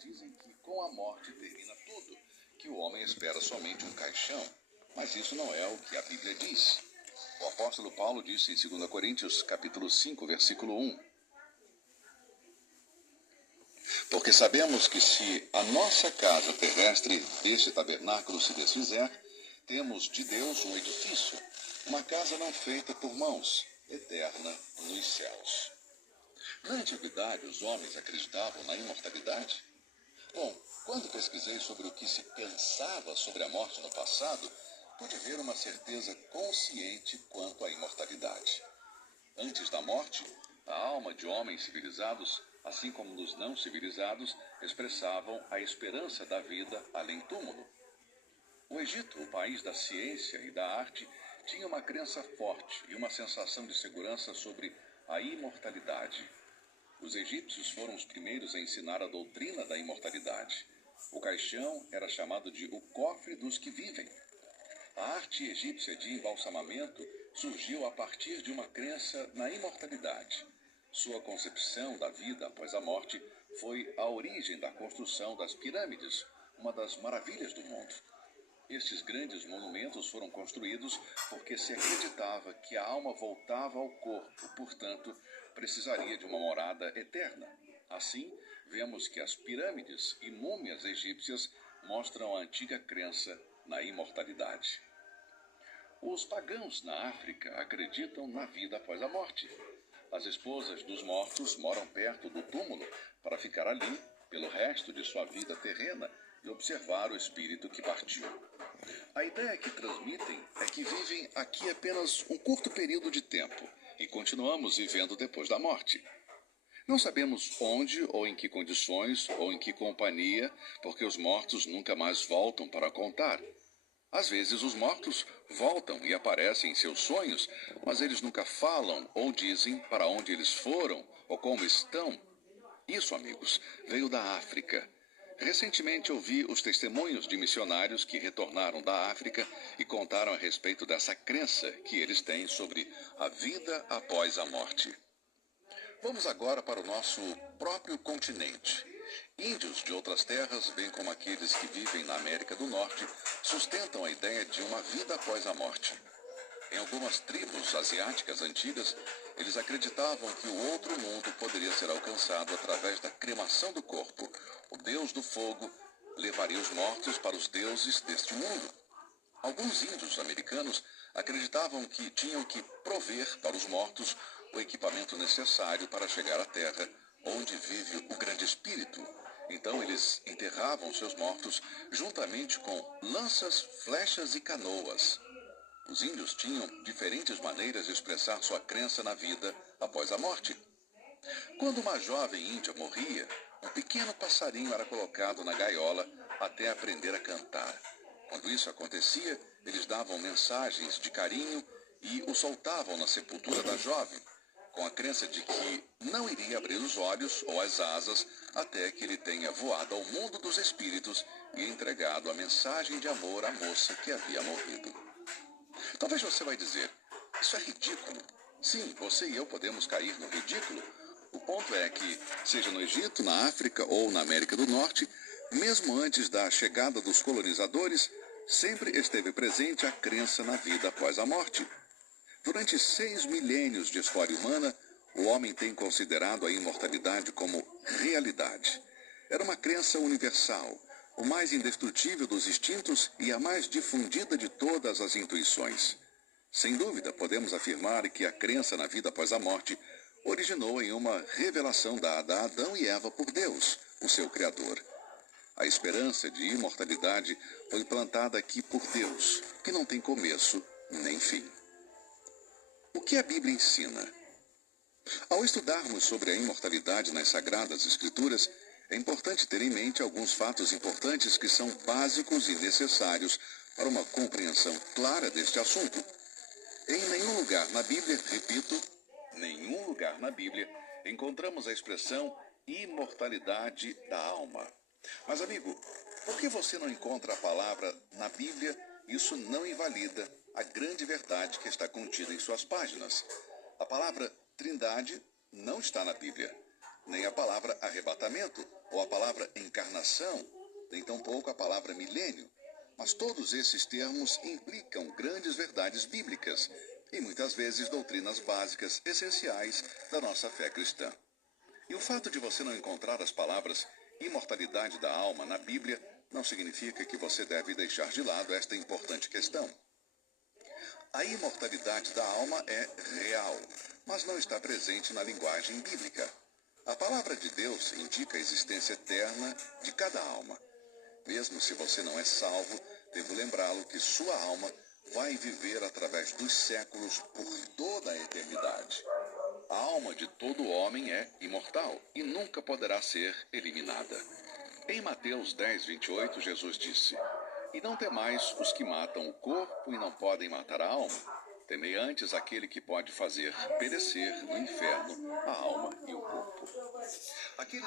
dizem que com a morte termina tudo, que o homem espera somente um caixão. Mas isso não é o que a Bíblia diz. O apóstolo Paulo disse em 2 Coríntios, capítulo 5, versículo 1. Porque sabemos que se a nossa casa terrestre, este tabernáculo, se desfizer, temos de Deus um edifício, uma casa não feita por mãos, eterna nos céus. Na antiguidade, os homens acreditavam na imortalidade? Bom, quando pesquisei sobre o que se pensava sobre a morte no passado, pude ver uma certeza consciente quanto à imortalidade. Antes da morte, a alma de homens civilizados, assim como dos não civilizados, expressavam a esperança da vida além túmulo. O Egito, o país da ciência e da arte, tinha uma crença forte e uma sensação de segurança sobre a imortalidade. Os egípcios foram os primeiros a ensinar a doutrina da imortalidade. O caixão era chamado de o cofre dos que vivem. A arte egípcia de embalsamamento surgiu a partir de uma crença na imortalidade. Sua concepção da vida após a morte foi a origem da construção das pirâmides, uma das maravilhas do mundo. Estes grandes monumentos foram construídos porque se acreditava que a alma voltava ao corpo, portanto, precisaria de uma morada eterna. Assim, vemos que as pirâmides e múmias egípcias mostram a antiga crença na imortalidade. Os pagãos na África acreditam na vida após a morte. As esposas dos mortos moram perto do túmulo para ficar ali pelo resto de sua vida terrena e observar o espírito que partiu. A ideia que transmitem é que vivem aqui apenas um curto período de tempo e continuamos vivendo depois da morte. Não sabemos onde ou em que condições ou em que companhia, porque os mortos nunca mais voltam para contar. Às vezes os mortos voltam e aparecem em seus sonhos, mas eles nunca falam ou dizem para onde eles foram ou como estão. Isso, amigos, veio da África. Recentemente ouvi os testemunhos de missionários que retornaram da África e contaram a respeito dessa crença que eles têm sobre a vida após a morte. Vamos agora para o nosso próprio continente. Índios de outras terras, bem como aqueles que vivem na América do Norte, sustentam a ideia de uma vida após a morte. Em algumas tribos asiáticas antigas, eles acreditavam que o outro mundo poderia ser alcançado através da cremação do corpo. O deus do fogo levaria os mortos para os deuses deste mundo. Alguns índios americanos acreditavam que tinham que prover para os mortos o equipamento necessário para chegar à terra, onde vive o grande espírito. Então eles enterravam seus mortos juntamente com lanças, flechas e canoas. Os índios tinham diferentes maneiras de expressar sua crença na vida após a morte. Quando uma jovem índia morria, um pequeno passarinho era colocado na gaiola até aprender a cantar. Quando isso acontecia, eles davam mensagens de carinho e o soltavam na sepultura da jovem, com a crença de que não iria abrir os olhos ou as asas até que ele tenha voado ao mundo dos espíritos e entregado a mensagem de amor à moça que havia morrido. Talvez você vai dizer, isso é ridículo. Sim, você e eu podemos cair no ridículo. O ponto é que, seja no Egito, na África ou na América do Norte, mesmo antes da chegada dos colonizadores, sempre esteve presente a crença na vida após a morte. Durante 6 milênios de história humana, o homem tem considerado a imortalidade como realidade. Era uma crença universal, o mais indestrutível dos instintos e a mais difundida de todas as intuições. Sem dúvida, podemos afirmar que a crença na vida após a morte originou em uma revelação dada a Adão e Eva por Deus, o seu Criador. A esperança de imortalidade foi plantada aqui por Deus, que não tem começo nem fim. O que a Bíblia ensina? Ao estudarmos sobre a imortalidade nas Sagradas Escrituras, é importante ter em mente alguns fatos importantes que são básicos e necessários para uma compreensão clara deste assunto. Em nenhum lugar na Bíblia, repito, nenhum lugar na Bíblia, encontramos a expressão imortalidade da alma. Mas, amigo, por que você não encontra a palavra na Bíblia? Isso não invalida a grande verdade que está contida em suas páginas. A palavra Trindade não está na Bíblia. nem a palavra arrebatamento, ou a palavra encarnação, nem tampouco a palavra milênio. Mas todos esses termos implicam grandes verdades bíblicas e muitas vezes doutrinas básicas essenciais da nossa fé cristã. E o fato de você não encontrar as palavras imortalidade da alma na Bíblia não significa que você deve deixar de lado esta importante questão. A imortalidade da alma é real, mas não está presente na linguagem bíblica. A palavra de Deus indica a existência eterna de cada alma. Mesmo se você não é salvo, devo lembrá-lo que sua alma vai viver através dos séculos por toda a eternidade. A alma de todo homem é imortal e nunca poderá ser eliminada. Em Mateus 10:28, Jesus disse: "E não temais os que matam o corpo e não podem matar a alma. Temei antes aquele que pode fazer perecer no inferno a alma e o corpo." Aqueles